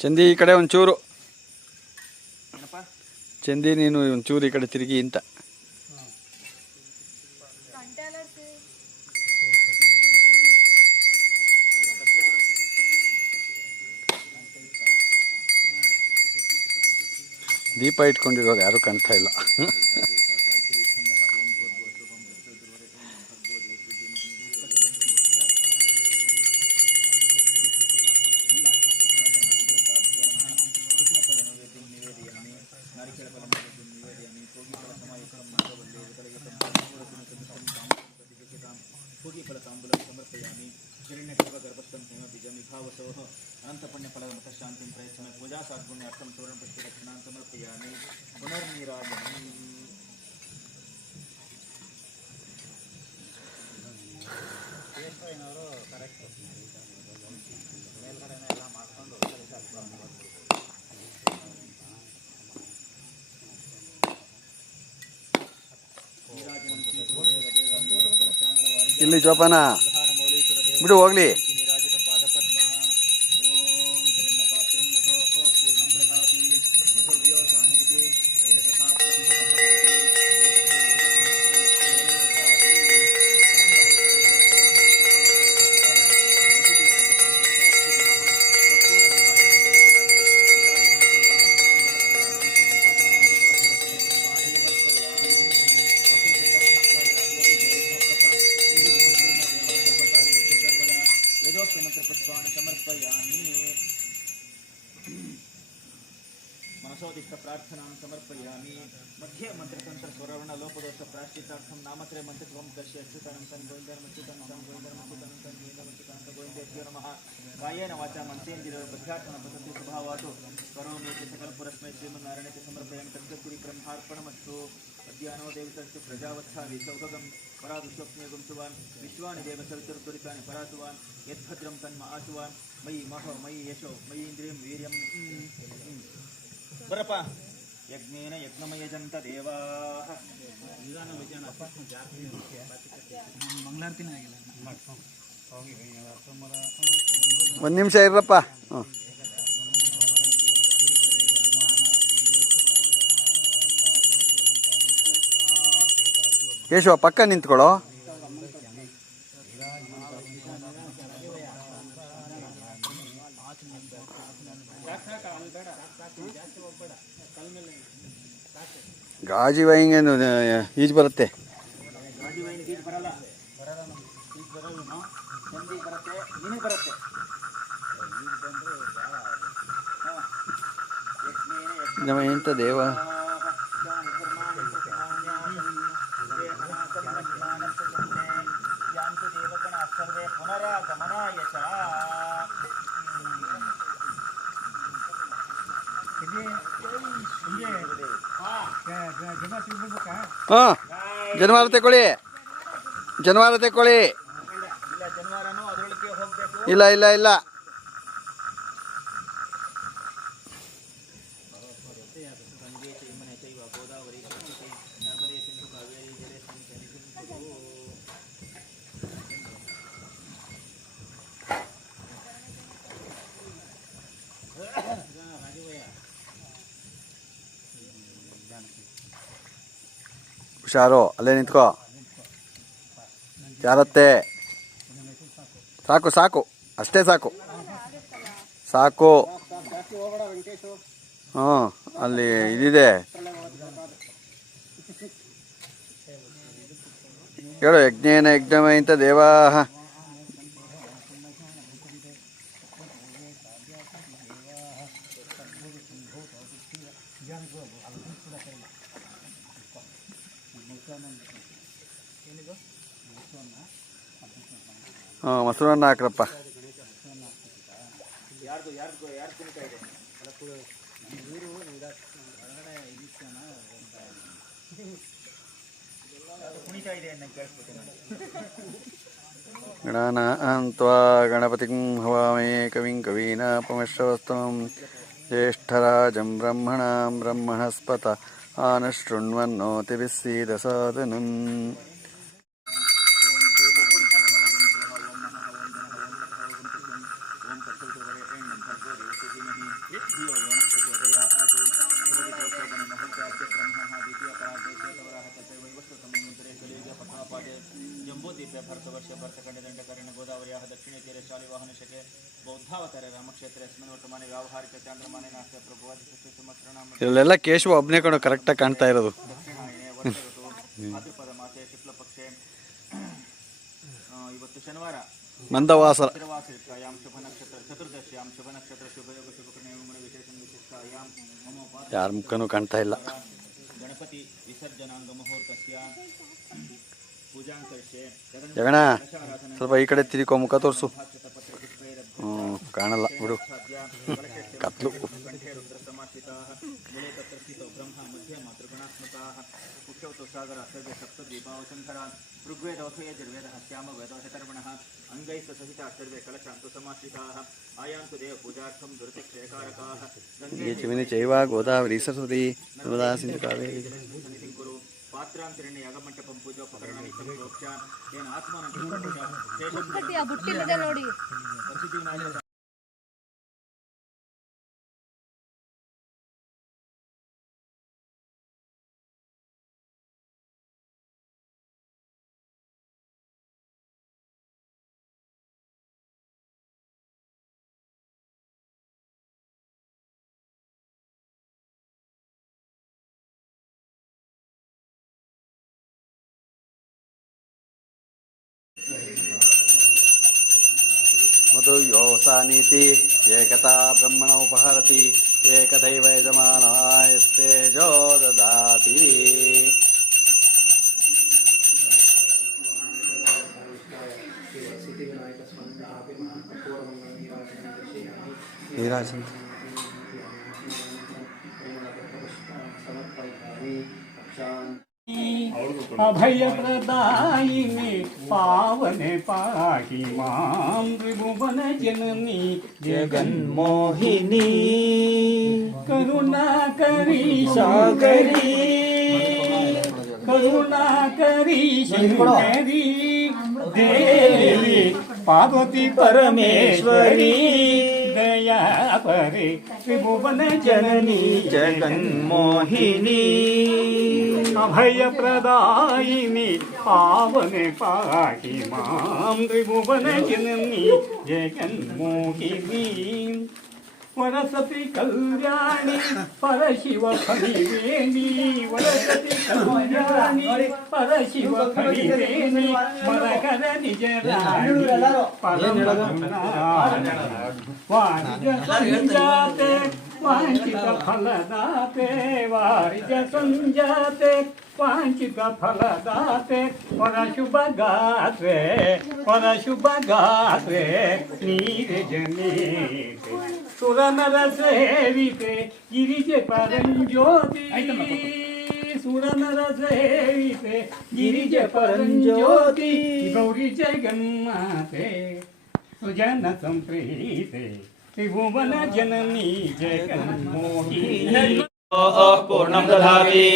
ಚಂದಿ ಈ ಕಡೆ ಒಂಚೂರು. ಚಂದಿ ನೀನು ಒಂಚೂರು ಈ ಕಡೆ ತಿರುಗಿ ಅಂತ ದೀಪ ಇಟ್ಕೊಂಡಿರೋರು ಯಾರು ಕಾಣ್ತಾ ಇಲ್ಲ. भोगिफलताम्बूलं समर्पयामि। हिरण्यगर्भगर्भस्थं हेमबीजं विभावसोः अनन्तपुण्यफलमतशान्तिं प्रयच्छामि पूजासाद्गुण्यार्थं सुवर्णपुष्पदक्षिणां समर्पयामि पुनर्नीराजनम् ಇಲ್ಲಿ ಜೋಪಾನ. ಬಿಡು ಹೋಗ್ಲಿ. मनसोदिष्टप्रार्थनां समर्पयामि मध्ये मन्त्रतन्त्रस्वरवर्णलोपदोषप्राश्चितार्थं नामत्रय मन्त्रत्वं दर्श्य अच्युतानन्तं गोविन्दनमच्युतानन्तं गोविन्दनमच्युतानन्तं गोविन्दनमच्युतानन्तं गोविन्देभ्यो नमः कायेन वाचा मनसेन्द्रियबध्यात्मनपतति स्वभावात् करोमि इति सकलपुरस्मै श्रीमन्नारायणस्य समर्पयामि तत्कुरि ब्रह्मार्पणमस्तु अद्यानो देवतस्य सुवान् विश्वानि देवसवितुर्दुरितानि परासुवान् यद्भद्रं तन्म आसुवान् मयि महो मयि यशो मयि इन्द्रियं ಬರಪ್ಪ. ಯಜ್ಞೇನ ಯಜ್ಞಮಯಜಂತ ದೇವಾಃ. ಒಂದು ನಿಮಿಷ ಇರ್ರಪ್ಪ. ಹ್ಞೂ ಕೇಶವ ಪಕ್ಕ ನಿಂತ್ಕೊಳ್ಳೋ ಗಾಜಿ ವೈಂಗೇನು ಈಜು ಬರುತ್ತೆ? ನಮ್ಮ ಎಂತ ದೇವ? ಪುನರಾಗಮನಾಯ ಹಾಂ ಜನ್ವಾರ ತೆಕೊಳ್ಳಿ ಜನವಾರ ತೆಕೊಳ್ಳಿ. ಇಲ್ಲ ಇಲ್ಲ ಇಲ್ಲ. ಹುಷಾರು ಅಲ್ಲೇ ನಿಂತ್ಕೋ. ಜಾರತ್ತೆ. ಸಾಕು ಸಾಕು. ಅಷ್ಟೇ ಸಾಕು. ಸಾಕು. ಹ್ಞೂ, ಅಲ್ಲಿ ಇದಿದೆ. ಹೇಳು, ಯಜ್ಞೇನ ಯಜ್ಞಮೈಂತ ದೇವಾ ಹಾಂ ಮೊಸರನ್ನ ಹಾಕ್ರಪ್ಪ. ಗಣನಾಂತ್ವಾ ಗಣಪತಿ ಹವಾಮೇ ಕವಿಂ ಕವೀನಾ ಪಮಶ್ರವಸ್ತಮಂ ಜ್ಯೇಷ್ಠರಾಜಂ ಬ್ರಹ್ಮಣಾಂ ಬ್ರಹ್ಮಣಸ್ಪತ ಆನಶೃಣ್ವನ್ನೋತಿಭಿಸ್ಸೀದಸಾಧನಂ ಭರತವರ್ಷ ಭರತಖಂಡ ದಂಡಕರಣ ದಕ್ಷಿಣ ತೀರ ಶಾಲಿ ವಾಹನ ಶಕೆ ಬೌದ್ಧಾವತಾರ ರಾಮಕ್ಷೇತ್ರ ಅಸ್ಮಿನ್ ವರ್ತಮಾನೆ ವ್ಯಾವಹಾರಿಕ ಚಾಂದ್ರಮಾನೆ ನಾಸ್ತ ಪ್ರಭುವಾದಿ ಇಲ್ಲೆಲ್ಲ ಕೇಶವ ಒಬ್ಬನೇ ಕರೆಕ್ಟ್ ಕರೆಕ್ಟಾಗಿ ಕಾಣ್ತಾ ಇರೋದು. ಮಾತೆ ಭಾದ್ರಪದ ಮಾಸೆ ಶುಕ್ಲ ಪಕ್ಷೆ ಇವತ್ತು ಶನಿವಾರ. ಮಂದವಾಸ. ಶುಭ ನಕ್ಷತ್ರ ಚತುರ್ದಶ್ಯಾಂ ಶುಭ ನಕ್ಷತ್ರ ಶುಭಯೋಗ ಶುಭಕರ್ಣಯೋಗಮಣ ವಿಶೇಷ ವಿಶಿಷ್ಟಾಯಾಂ ಯಾರ ಮುಖನೂ ಕಾಣ್ತಾ ಇಲ್ಲ. ಗಣಪತಿ ವಿಸರ್ಜನಾಂಗ ಮುಹೂರ್ತಸ್ಯ. ಪೂಜಾಂಕರ್ಷೆ ಜಗಣ ಸ್ವಲ್ಪ ಈ ಕಡೆ ತಿರುಕೋ ಮುಖ ತೋರಿಸು ಹ್ಞೂ ಕಾಣಲ್ಲ ಬಿಡು ಕತ್ಲು ಕಂಠೆ ರುದ್ರ ಸಮಾಶ್ರಿತಾಃ ಮೂಲೆ ತತ್ರ ಸ್ಥಿತೋ ಬ್ರಹ್ಮ ಮಧ್ಯೆ ಮಾತೃಗಣಾತ್ಮಕಾಃ ಮುಖ್ಯೌತು ಸಾಗರ ಸರ್ವೇ ಸಪ್ತದ್ವೀಪಾವಸಂಧರಾನ್ ಋಗ್ವೇದೋಥ तु योऽसानीति एकता ब्रह्मण उपहरति एकथैव यजमानायस्तेजो ददाति। అభయప్రదాయిని పావనే పాహి మాం త్రిభువన జనని జగన్మోహిని కరుణాకరి సాగరి కరుణాకరి శంకరి దేవి పార్వతి పరమేశ్వరి त्रिभुवन जननी जगन्मोहिनी। अभयप्रदायिनि पावने पाहि माँ त्रिभुवन जननी जगन्मोहिनी। వరసతి కళ్యాణి పరశివ ఫణివేణి వరసతి కళ్యాణి పరశివ ఫణివేణి మరకర నిజ వాణిజాతే వాంఛిత ఫలదాతే వారిజ సంజాతే వాంఛిత ఫలదాతే పరశుభగాత్రే పరశుభగాత్రే నీరజనీతే సురనర సేవితే గిరిజ పరంజ్యోతి. సురనర సేవితే గిరిజ పరంజ్యోతి. గౌరీ జగన్మాతే సుజన సంప్రీతే త్రిభువన జననీ జగన్మోహిని. పూర్ణం దావి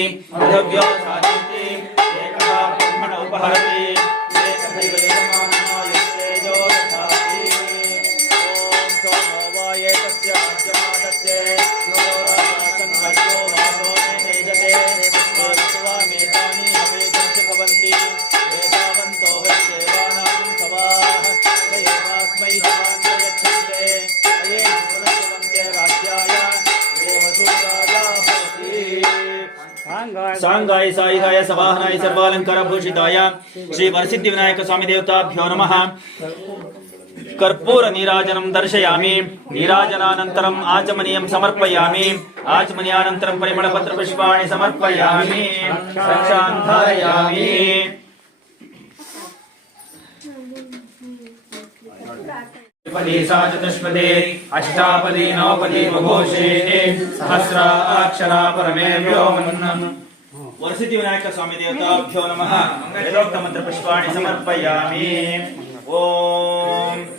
सांगाय सवाहनाय सर्वालंकार भूषिताय श्री वरसिद्धि विनायक स्वामी देवताभ्यो नमः। कर्पूर नीराजनं दर्शयामि। नीराजनानन्तरम् आचमनीयं समर्पयामि। आचमनीयानन्तरं परिमलपत्र पुष्पाणि समर्पयामि। रक्षां चतुष्पदे अष्टापदी नवपदी बभूषे सहस्राक्षरा परमे व्योमन् वरसिद्धि विनायक स्वामी देवताभ्यो नमः वेदोक्त मंत्र पुष्पाणि समर्पयामि ओम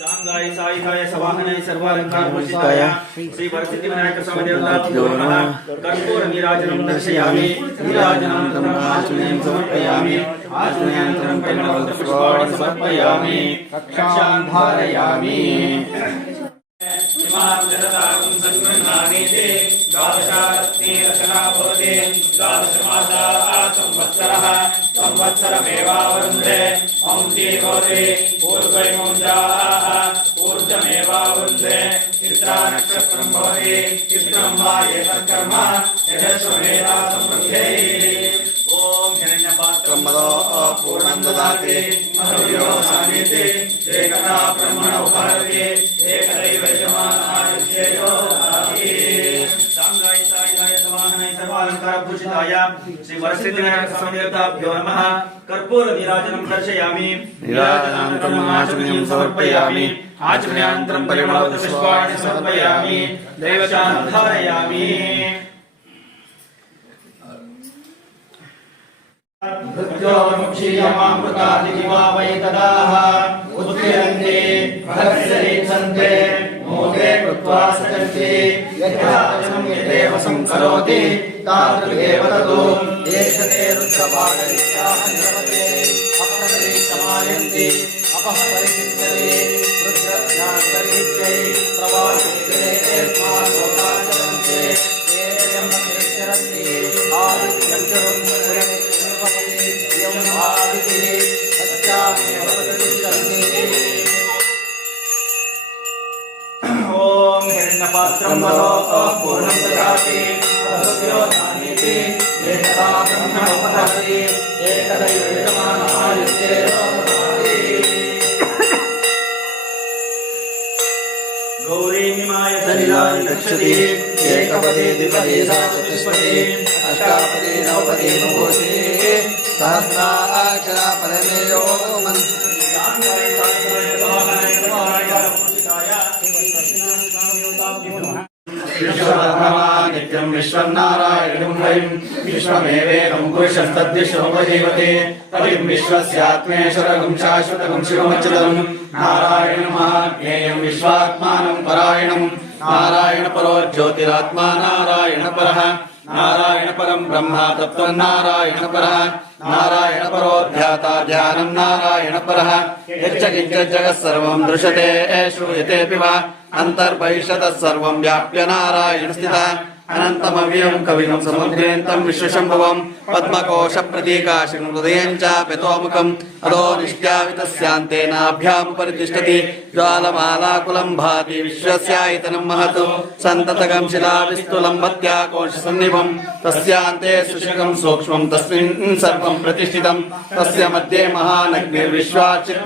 सांगाय साईगाय सवाहनाय सर्वालंकार भूषिताय श्री वरसिद्धि विनायक स्वामी देवताभ्यो नमः कर्पूर दर्शयामि नीराजनानन्तरम् आचमनीयं समर्पयामि आचमनीयानन्तरं परिमलपत्रपुष्पाणि समर्पयामि रक्षां धारयामि। इमां जलतां सन्मन्नानि द्वादशारत्ने रचना भवति द्वादशमासाः संवत्सरः संवत्सरमेवावरुन्धे। वंशी भवति पूर्वैमुञ्जाः ऊर्जमेवावरुन्धे चित्रा नक्षत्रं भवति चित्रं वा एतत्कर्म यशस्वमेधा सम्बन्धे ॐ हिरण्यपात्रं मदो पूर्णं ददाति मधुर्यो सामीति एकदा ब्रह्मण उपहरति एकदैव यजमानायुष्येयो समाहनाय सर्वालंकार भूषिताय श्री वरसिद्धि विनायक स्वामी देवताभ्यो नमः कर्पूर दर्शयामि नीराजनानन्तरम् समर्पयामि। आचमनीयानन्तरं परिमलपुष्पाणि समर्पयामि। दैवतां धारयामि। भृत्योमुक्षीयमामृतादिवा वै तदाः उत्क्रियन्ते भरस्यरीक्षन्ते मोदे कृत्वा सजन्ति यथाचनं यदेव संकरोति तादृगेव ततो एषते रुद्रपादरित्याः निरवते अप्रदरीक्षमायन्ति अपः परिचिन्तते रुद्रज्ञान्तरीक्षै प्रवासिते हिरण्यपात्रं वदो पूर्णं ददाति वसुभ्यो धान्यति एकदा ब्रह्मणोपहरति एकदैव यजमानायुष्येव गौरीमिमाय सलिलानि गच्छति एकपदे द्विपदे सा चतुष्पदे अष्टापदे नवपदे नवोषे सहस्राक्षरा परमे यो नित्यं विश्वन्नारायणं वयं विश्वमेवेदं पुरुषस्तद्विश्वमुपजीवते तदिं विश्वस्यात्मेश्वरगं शाश्वतगं शिवमच्युतं नारायणमाज्ञेयं विश्वात्मानं परायणं नारायणपरो ज्योतिरात्मा नारायणपरः नारायणपरं ब्रह्म तत्त्वन्नारायणपरः नारायणपरो ध्याता ध्यानं नारायणपरः यच्च किञ्चित् जगः सर्वं दृश्यते श्रूयतेऽपि वा अन्तर्बहिषतः सर्वं व्याप्य नारायणस्थितः अनन्तमव्ययं कविनं समुद्रेन्तं विश्वशम्भवं पद्मकोशप्रतीकाशिनं हृदयं चाप्यतोमुखम् अधो निष्ट्यावितस्यान्तेनाभ्यामुपरितिष्ठति ज्वालमालाकुलं भाति विश्वस्यायतनं महत् सन्ततगं शिलाविस्तुलम्बत्याकोशसन्निभं तस्यान्ते सुशिखं सूक्ष्मं तस्मिन् सर्वं प्रतिष्ठितं तस्य मध्ये महानग्निर्विश्वाचित्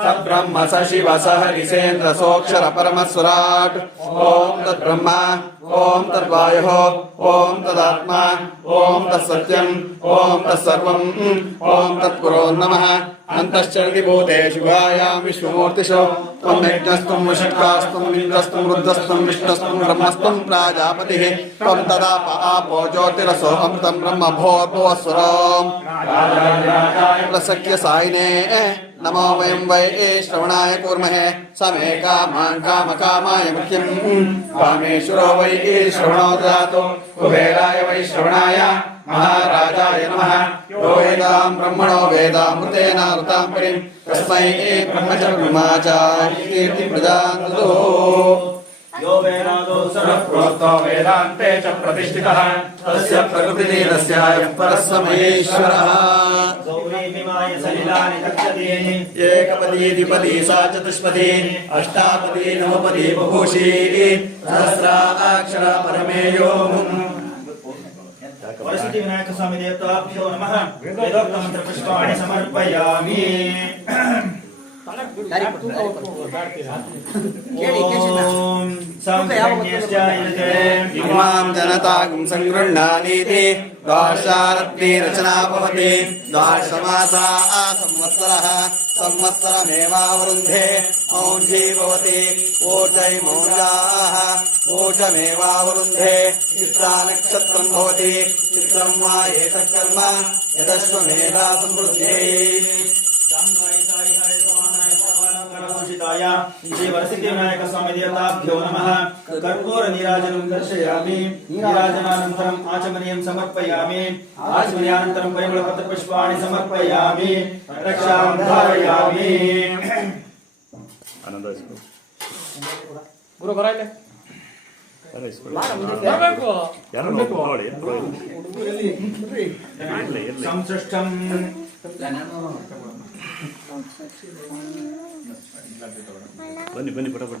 स ब्रह्म स शिव स हरिसेन्द्र सोऽक्षर परमस्वराट् ॐ तद्ब्रह्म, ॐ तद्वायुः, ॐ तदात्मा, ॐ तत्सत्यम्, ॐ तत्सर्वम्, ॐ तत्पुरो नमः। अन्तश्चरति भूतेषु गायां विश्वमूर्तिषु। त्वं यज्ञस्त्वं वशिष्ठास्त्वं इन्द्रस्त्वं रुद्रस्त्वं विष्णुस्त्वं ब्रह्मस्त्वं प्राजापतिः। त्वं तदाप आपो ज्योतिरसो अमृतं ब्रह्म भोर्भुवस्वरम्। प्रसख्य सायिने। नमो वयं वै श्रवणाय कूर्महे समे कामान् कामकामाय मुख्यम्। कामेश्वरो वै श्रवणो ददातु कुबेराय वै श्रवणाय, महाराजाय नमः। यो वेदां ब्रह्मणो वेदामृतेन ऋतां परिं तस्मै ब्रह्म यो वेदादो सरः प्रोक्तो वेदान्ते च प्रतिष्ठितः। तस्य प्रकृतिलीलस्याय परस्वमहेश्वरः। गौरीमिमाय सलिलानि दक्षति एकपदी द्विपदी सा चतुष्पदी अष्टापदी नवपदी बभूषी सहस्राक्षरा परमेयो वरसिद्धि विनायक स्वामी देवताभ्यो नमः। वेदोक्त मंत्र पुष्पाणि समर्पयामि। इमां जनतागं सङ्गृह्णानीति द्वादशारत्नी रचना भवति द्वादशमासा संवत्सरः संवत्सरमेवावरुन्धे मौञ्जी भवति ऊर्जै मौञ्जाः ऊर्जमेवावरुन्धे चित्रानक्षत्रं भवति चित्रं वा एतत् यदश्वमेधा समृद्ध्यै कर्पूषिताय श्री वरसिद्धि विनायक स्वामी देवताभ्यो नमः। कर्पूर नीराजनं दर्शयामि। नीराजनानन्तरम् आचमनीयं समर्पयामि। आचमनीयानन्तरं परिमलपत्र पुष्पाणि समर्पयामि। रक्षां धारयामि। ಗುರು बन्ने पनि फटाफट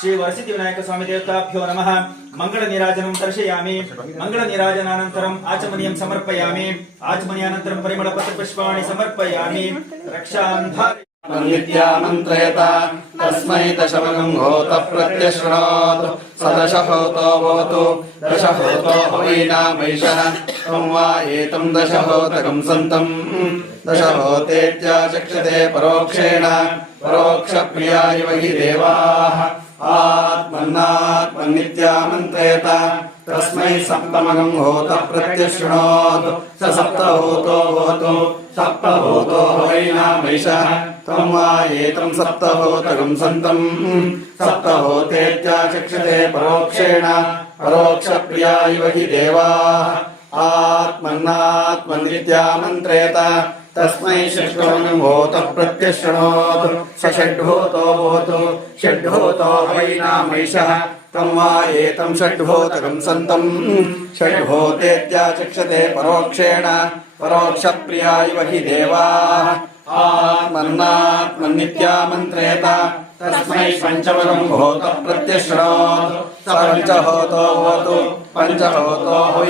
श्री वरसिद्धि विनायक स्वामी देवताभ्यो नमः। मंगल नीराजनं दर्शयामि। मंगल नीराजनानन्तरम् आचमनीयं समर्पयामि। आचमनीयानन्तरं पुष्पाणि समर्पयामि। रक्षां धारयामि नित्यामन्त्रयत तस्मै दशमगं होत स दशहोतो भवतु। दशहोतो हवीनामैषः त्वं वा एतं दशहोतकं सन्तम्। दशहोतेत्याचक्षते परोक्षेण। परोक्षप्रिया इव हि देवाः। आत्मन्नात्मन्नित्यामन्त्रयत। तस्मै सप्तमगं होत प्रत्यशृणोत् स सप्तहोतो भवतु। सप्तहोतो हवैनामैषः त्वं वा एतं सप्तहोतकं सन्तम्। सप्तहोतेत्याचक्षते परोक्षेण। परोक्षप्रिया इव हि देवाः। आत्मन्नात्मनित्यामन्त्रेत तस्मै षष्ठोऽयं होत प्रत्यशृणोत् स षड्भूतो भवतु। षड्भूतो वैनामैषः तं वा एतं षड्भूतकं सन्तम्। षड्भूतेत्याचक्षते परोक्षेण, परोक्षप्रिया इव हि देवाः। आत्मन्नात्मन्नित्यामन्त्रेत, तस्मै पञ्चमकं होत प्रत्यशृणोत् स पञ्चहोतो भवतु पञ्चहोतो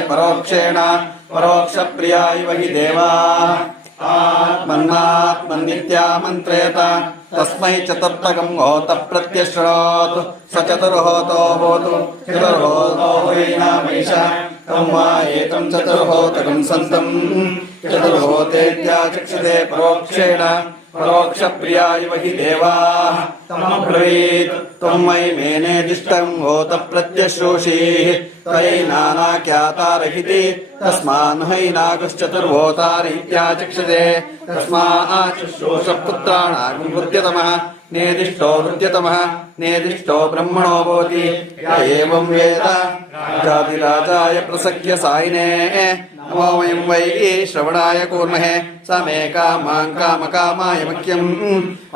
परोक्षेण आत्मन्नात्मन्नित्यामन्त्रेत। तस्मै चतुर्थकम् होत प्रत्यशृणोतु स चतुर्होतो भवतु। चतुर्होतो वैनामैष तं वा सन्तम्। चतुर्होतेत्याचक्षुते परोक्षेण। परोक्षप्रियाय हि देवाः। तमब्रवीत् त्वं मयि मेनेदिष्टं होत प्रत्यश्रूषीः त्वयि नानाख्यातारहिति। तस्मान् हैनागश्चतुर्भूतार इत्याचक्षते तस्माच्शुश्रूषपुत्राणागं वृद्यतमः नेदिष्टो वृद्यतमः नेदिष्टो ब्रह्मणो भवति एवं वेद राजाधिराजाय प्रसख्य सायिने नमो वयं वै श्रवणाय कूर्महे स मे कामां कामकामाय मह्यं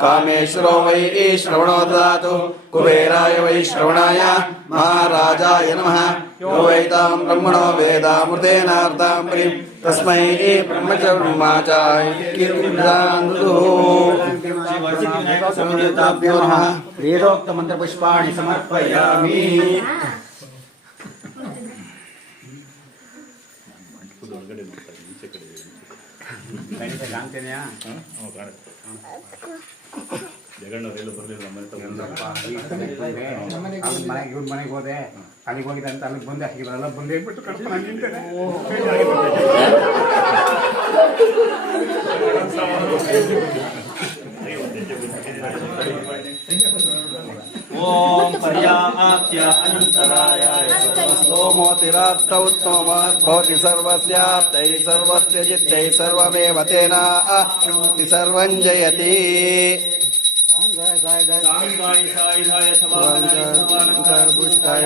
कामेश्वरो वै श्रवणो ददातु कुबेराय वै श्रवणाय महाराजाय नमः यो वैतां ब्रह्मणो वेदामृतेनार्तां प्रिं तस्मै ब्रह्म च ब्रह्मा च नमः वेदोक्तमन्त्रपुष्पाणि समर्पयामि ಫುಲ್ ಹೊರಗಡೆ ನೋಡ್ತಾರೆ ಈಚೆ ಕಡೆ ಕಾಣ್ತೇನೆಯಾ ಹಾಂ ಕಾಣುತ್ತೆ ಜಗಣ್ಣವರೆಲ್ಲ ಬರಲಿಲ್ಲ ನಮ್ಮ ಮನೆ ತಗೊಂಡು ಅವ್ನ ಮನೆಗೆ ಇವ್ರ ಮನೆಗೆ ಹೋದೆ ಅಲ್ಲಿಗೆ ಹೋಗಿದೆ ಅಂತ ಅಲ್ಲಿಗೆ ಬಂದೆ ಇವರೆಲ್ಲ ಬಂದೇ ಬಿಟ್ಟು ಕರ್ಕೊಂಡು ನಿಂತೇನೆ ओम पर्यामाप्य अनन्तरायाय सोमोतिरात्त उत्तमवत् भवति सर्वस्याप्तैः सर्वस्य जित्तैः सर्वमेव तेन। आप्नोति सर्वं जयति। पुष्टाय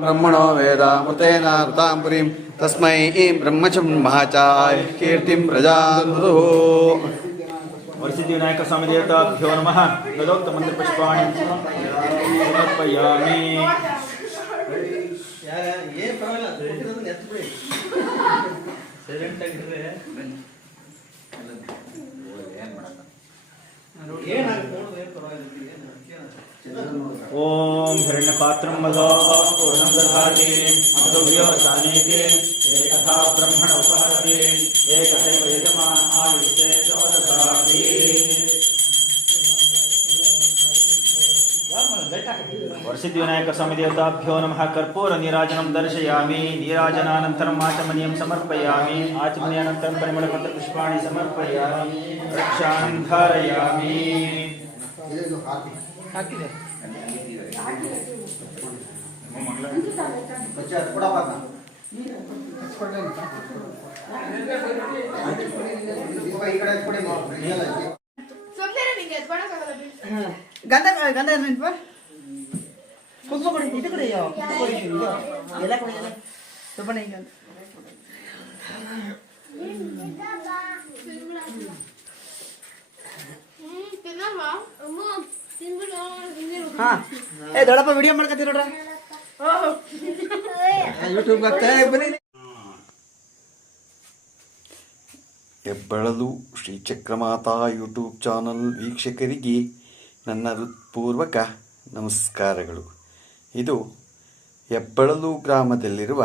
ब्रह्मणो वेदामृतेनातां पुरीं तस्मै ब्रह्मचम्भाचाय कीर्तिं प्रजानुः वरसिद्धिविनायकस्वामिदेवताभ्यो नमः। तदोक्तमन्त्रपुष्पाणि समर्पयामि। ओ ಹಿರಣ್ಯಪಾತ್ರಂ ಮದೋ ಪೂರ್ಣಂ ದಧಾತಿ ಮಧುವ್ಯವಸಾನೇಕೆ ಏಕಥಾ ಬ್ರಹ್ಮಣ ಉಪಹರತಿ ಏಕಥೈವ ಯಜಮಾನ ಆಯುಷ್ಯೆ ದಧಾತಿ ವರ್ಷಿದ್ಧಿ ವಿನಾಯಕ ಸ್ವಾಮಿ ದೇವತಾಭ್ಯೋ ನಮಃ ಕರ್ಪೂರ ನೀರಾಜನಂ ದರ್ಶಯಾಮಿ ನೀರಾಜನಾನಂತರಂ ಆಚಮನೀಯಂ ಸಮರ್ಪಯಾಮಿ ಆಚಮನೀಯಾನಂತರಂ ಪರಿಮಳಪತ್ರ ಗಂಧ ಗಂಧ ನೆನಪ ಕುಂಕುಮ ಕೊಡಿ ಇದು ಕೊಡಿ ಎಲ್ಲ ಕೊಡಿ ಹಾ. ಏ, ದೊಡ್ಡಪ್ಪ ವಿಡಿಯೋ ಮಾಡ್ಕತ್ತೀರ ನೋಡ್ರ. ಯೂಟ್ಯೂಬ್ ಶ್ರೀಚಕ್ರ ಹೆಬ್ಬಳಲು ಶ್ರೀಚಕ್ರಮಾತಾ ಯೂಟ್ಯೂಬ್ ಚಾನಲ್ ವೀಕ್ಷಕರಿಗೆ ನನ್ನ ಹೃತ್ಪೂರ್ವಕ ನಮಸ್ಕಾರಗಳು. ಇದು ಹೆಬ್ಬಳಲು ಗ್ರಾಮದಲ್ಲಿರುವ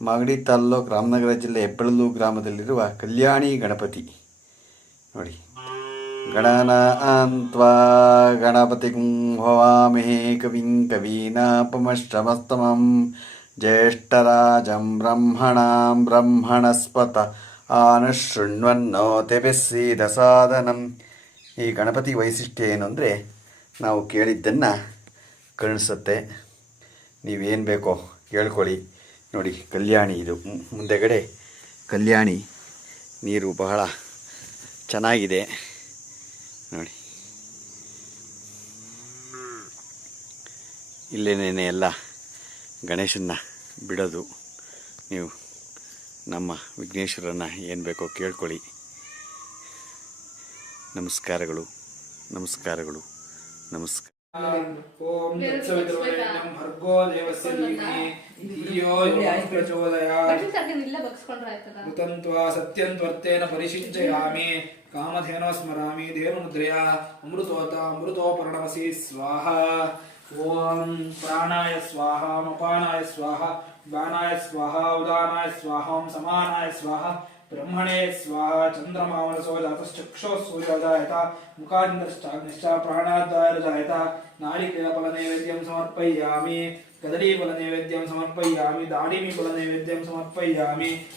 ಮಾಗಡಿ ತಾಲ್ಲೂಕು ರಾಮನಗರ ಜಿಲ್ಲೆ ಹೆಬ್ಬಳಲು ಗ್ರಾಮದಲ್ಲಿರುವ ಕಲ್ಯಾಣಿ ಗಣಪತಿ. ನೋಡಿ गणनान्त्वा गणपतिं भवामहे कविं कवीनापमष्टमस्तमं ज्येष्ठराजं ब्रह्मणां ब्रह्मणस्पत ಆನುಶೃಣ್ವನ್ನೋತಿಭಿः ಸೀದಸಾದನಂ ಈ ಗಣಪತಿ ವೈಶಿಷ್ಟ್ಯ ಏನು ಅಂದರೆ ನಾವು ಕೇಳಿದ್ದನ್ನು ಕರುಣಿಸುತ್ತೆ ನೀವೇನು ಬೇಕೋ ಕೇಳ್ಕೊಳ್ಳಿ ನೋಡಿ ಕಲ್ಯಾಣಿ ಇದು ಮು- ಮುಂದೆಗಡೆ ಕಲ್ಯಾಣಿ ನೀರು ಬಹಳ ಚೆನ್ನಾಗಿದೆ ನೋಡಿ. ಇಲ್ಲೇನೇನೆ ಎಲ್ಲ ಗಣೇಶನ್ನ ಬಿಡೋದು. ನೀವು ನಮ್ಮ ವಿಘ್ನೇಶ್ವರನ್ನು ಏನು ಬೇಕೋ ಕೇಳ್ಕೊಳ್ಳಿ. ನಮಸ್ಕಾರಗಳು ನಮಸ್ಕಾರಗಳು ನಮಸ್ಕಾರ ఓం తత్సవితుర్వేణం భర్గో దేవస్య ధీమహి ధియో యో ప్రచోదయాత్. ఋతం త్వా సత్యం త్వర్తేన పరిశించయామి కామధేనో స్మరామి దేవముద్రయా. అమృతోత అమృతోపరణమసి స్వాహ. ఓం ప్రాణాయ స్వాహ మపానాయ స్వాహ గానాయ స్వాహ ఉదానాయ స్వాహం సమానాయ స్వాహ. ब्रह्मणे स्वा चंद्रमा मनसो नैवेद्यम सूर्योजायत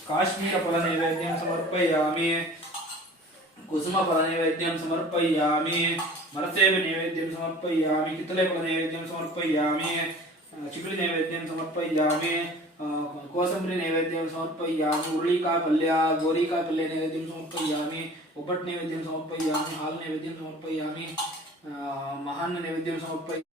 काश्मीर फल नैवेद्यम समर्पयामि कुसुम फल नैवेद्यम समर्पयामि काश्मीरफलनैवेद्यं नैवेद्यम कुसुमफलनैवेद्यं कितले फल नैवेद्यम कितलेफलनैवेद्यं चिकली नैवेद्यम समर्पयामि ಕೋಸಂಬರಿ ನೈವೇದ್ಯಂ ಸಮರ್ಪಯ್ಯಾಮಿ ಹುರುಳಿಕಾಯಿ ಪಲ್ಯ ಗೋರಿಕಾಯಿ ಪಲ್ಯ ನೈವೇದ್ಯಂ ಸಮರ್ಪಯ್ಯಾಮಿ ಒಬ್ಬಟ್ಟು ನೈವೇದ್ಯಂ ಸಮರ್ಪಯ್ಯಾಮಿ ಹಾಲು ನೈವೇದ್ಯಂ ಸಮರ್ಪಯ್ಯಾಮಿ ಮಹಾನ್ನ ನೈವೇದ್ಯಂ ಸಮರ್ಪಯ್ಯ